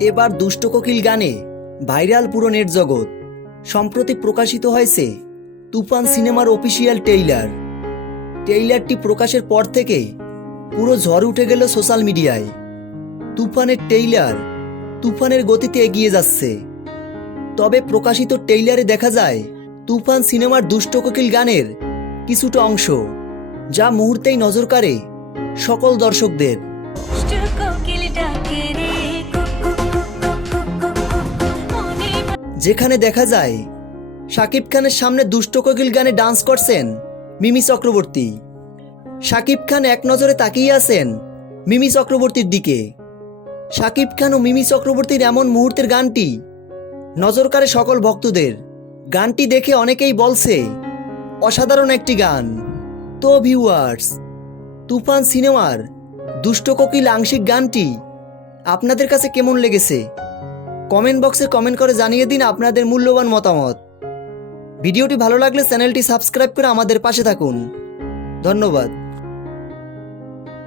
এবার দুষ্ট কোকিল গানে ভাইরাল পুরো নেট জগৎ। সম্প্রতি প্রকাশিত হয়েছে তুফান সিনেমার অফিসিয়াল টেইলার টেইলারটি প্রকাশের পর থেকে পুরো ঝড় উঠে গেল সোশ্যাল মিডিয়ায়। তুফানের টেইলার তুফানের গতিতে এগিয়ে যাচ্ছে। তবে প্রকাশিত টেইলারে দেখা যায়, তুফান সিনেমার দুষ্ট কোকিল গানের কিছুটা অংশ। যা মুহূর্তেই নজর কাড়ে সকল দর্শকদের। যেখানে দেখা যায়, শাকিব খানের সামনে দুষ্ট কোকিল গানে ডান্স করছেন মিমি চক্রবর্তী। শাকিব খান এক নজরে তাকিয়ে আছেন মিমি চক্রবর্তীর দিকে। শাকিব খান ও মিমি চক্রবর্তীর এমন মুহূর্তের গানটি নজর কাড়ে সকল ভক্তদের। গানটি দেখে অনেকেই বলছে, অসাধারণ একটি গান। তো ভিউয়ার্স তুফান সিনেমার দুষ্ট কোকিল আংশিক গানটি আপনাদের কাছে কেমন লেগেছে? কমেন্ট বক্সে কমেন্ট করে জানিয়ে দিন আপনাদের মূল্যবান মতামত। ভিডিওটি ভালো লাগলে চ্যানেলটি সাবস্ক্রাইব করে আমাদের পাশে থাকুন। ধন্যবাদ।